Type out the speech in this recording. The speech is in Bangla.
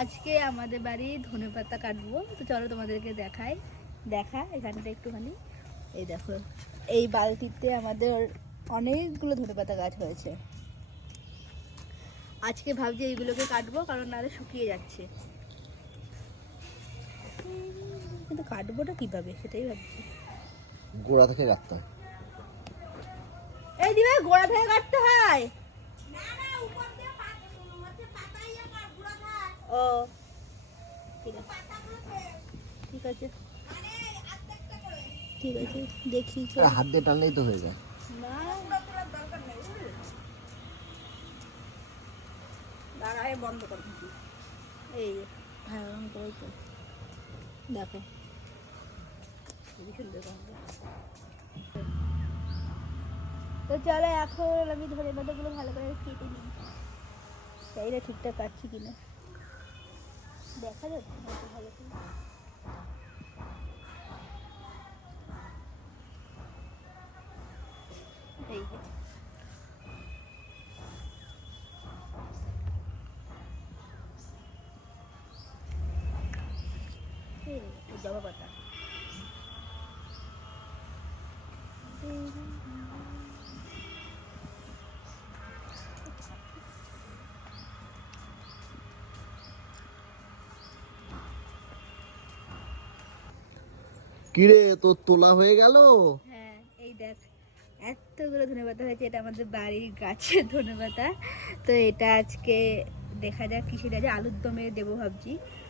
আজকে আমাদের বাড়ি ধনেপাতা কাটবো, তো চলো তোমাদেরকে দেখাই। এখানটা একটুখানি, এই দেখো, এই বালতিতে আমাদের অনেকগুলো ধনেপাতা গাছ হয়েছে। আজকে ভাবছি এইগুলোকে কাটবো, কারণ নাহলে শুকিয়ে যাচ্ছে। কিন্তু কাটবোটা কিভাবে সেটাই ভাবছি। গোড়া থেকে কাটতে হয়। এই দিবে গোড়া থেকে কাটতে হয়। ও ঠিক আছে, ঠিক আছে, ঠিক আছে, দেখি। হাত দিয়ে টানলেই তো হয়ে যায়। না দাঁড়ায় বন্ধ করে দিচ্ছি। এই হ্যাঁ করে তো দেখো, খুবই সুন্দর গন্ধ। তো চলো এখন আমি ধরে পাতাগুলো ভালো করে কেটে নিই। চাই না ঠিকঠাক কাটছি কিনা, দেখা যাচ্ছে না তো ভালো করে। এই যে জবা পাতা। কিরে তোর তোলা হয়ে গেল? হ্যাঁ এই দেখ, এতগুলো ধনেপাতা হয়েছে। এটা আমাদের বাড়ির গাছের ধনেপাতা। তো এটা আজকে দেখা যাক কিসে দেওয়া যায়, আলুর দমে দেবো ভাবছি।